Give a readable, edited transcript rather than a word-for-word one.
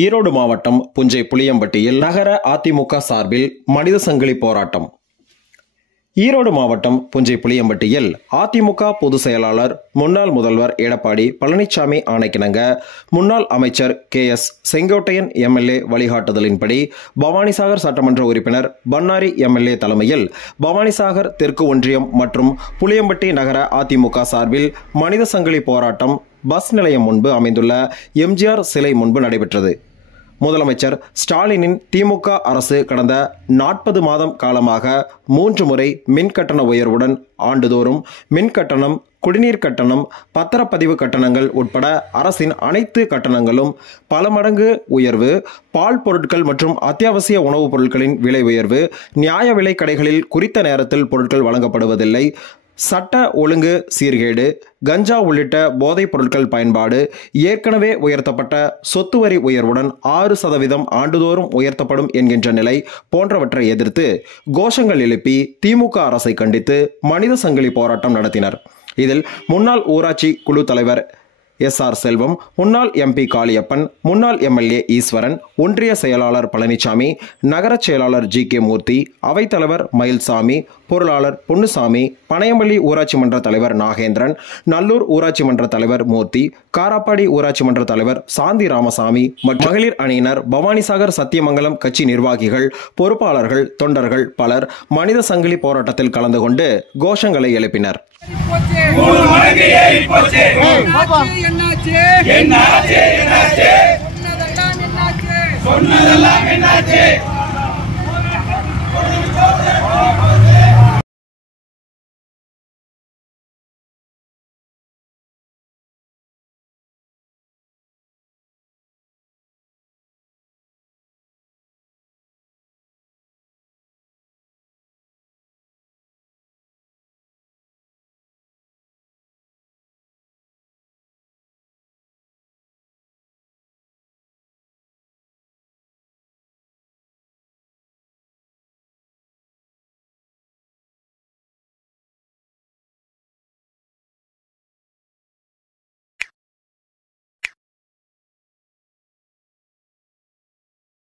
ஈரோடு மாவட்டம் புஞ்சை புளியம்பட்டியில் நகர அதிமுக சார்பில் மனித சங்கிலி போராட்டம். ஈரோடு மாவட்டம் புஞ்சை புளியம்பட்டியில் அதிமுக பொதுச் செயலாளர் முன்னாள் முதல்வர் எடப்பாடி பழனிசாமி ஆணைக்கிணங்க முன்னாள் அமைச்சர் KS செங்கோட்டையன் MLA வழிகாட்டுதலின்படி பவானிசாகர் சட்டமன்ற உறுப்பினர் பன்னாரி MLA தலைமையில் பவானிசாகர் தெற்கு ஒன்றியம் மற்றும் புளியம்பட்டி நகர அதிமுக சார்பில் மனித சங்கிலி போராட்டம் பஸ் நிலையம் முன்பு அமைந்துள்ள MGR சிலை முன்பு நடைபெற்றது. முதலமைச்சர் ஸ்டாலினின் திமுக அரசு கடந்த 40 மாதம் காலமாக 3 முறை மின் கட்டண உயர்வுடன் ஆண்டுதோறும் மின் கட்டணம், குடிநீர் கட்டணம், பத்திரப்பதிவு கட்டணங்கள் உட்பட அரசின் அனைத்து கட்டணங்களும் பல மடங்கு உயர்வு, பால் பொருட்கள் மற்றும் அத்தியாவசிய உணவுப் பொருட்களின் விலை உயர்வு, நியாய விலை கடைகளில் குறித்த நேரத்தில் பொருட்கள் வழங்கப்படுவதில்லை, சட்ட ஒழுங்கு சீர்கேடு, கஞ்சா உள்ளிட்ட போதைப் பொருட்கள் பயன்பாடு, ஏற்கனவே உயர்த்தப்பட்ட சொத்து வரி உயர்வுடன் 6% ஆண்டுதோறும் உயர்த்தப்படும் என்கின்ற நிலை போன்றவற்றை எதிர்த்து கோஷங்கள் எழுப்பி திமுக அரசை கண்டித்து மனித சங்கிலி போராட்டம் நடத்தினர். இதில் முன்னாள் ஊராட்சி குழு தலைவர் SR செல்வம், முன்னாள் MP காளியப்பன், முன்னாள் MLA ஈஸ்வரன், ஒன்றிய செயலாளர் பழனிசாமி, நகர செயலாளர் GK மூர்த்தி, அவைத்தலைவர் மயில்சாமி, பொருளாளர் பொன்னுசாமி, பனையம்பள்ளி ஊராட்சி மன்ற தலைவர் நாகேந்திரன், நல்லூர் ஊராட்சி மன்ற தலைவர் மூர்த்தி, காராப்பாடி ஊராட்சி மன்ற தலைவர் சாந்தி ராமசாமி மற்றும் மகளிர் அணியினர், பவானிசாகர் சத்தியமங்கலம் கட்சி நிர்வாகிகள், பொறுப்பாளர்கள், தொண்டர்கள் பலர் மனித சங்கிலி போராட்டத்தில் கலந்து கொண்டு கோஷங்களை எழுப்பினர். சொன்னதெல்லாம் என்னாச்சு?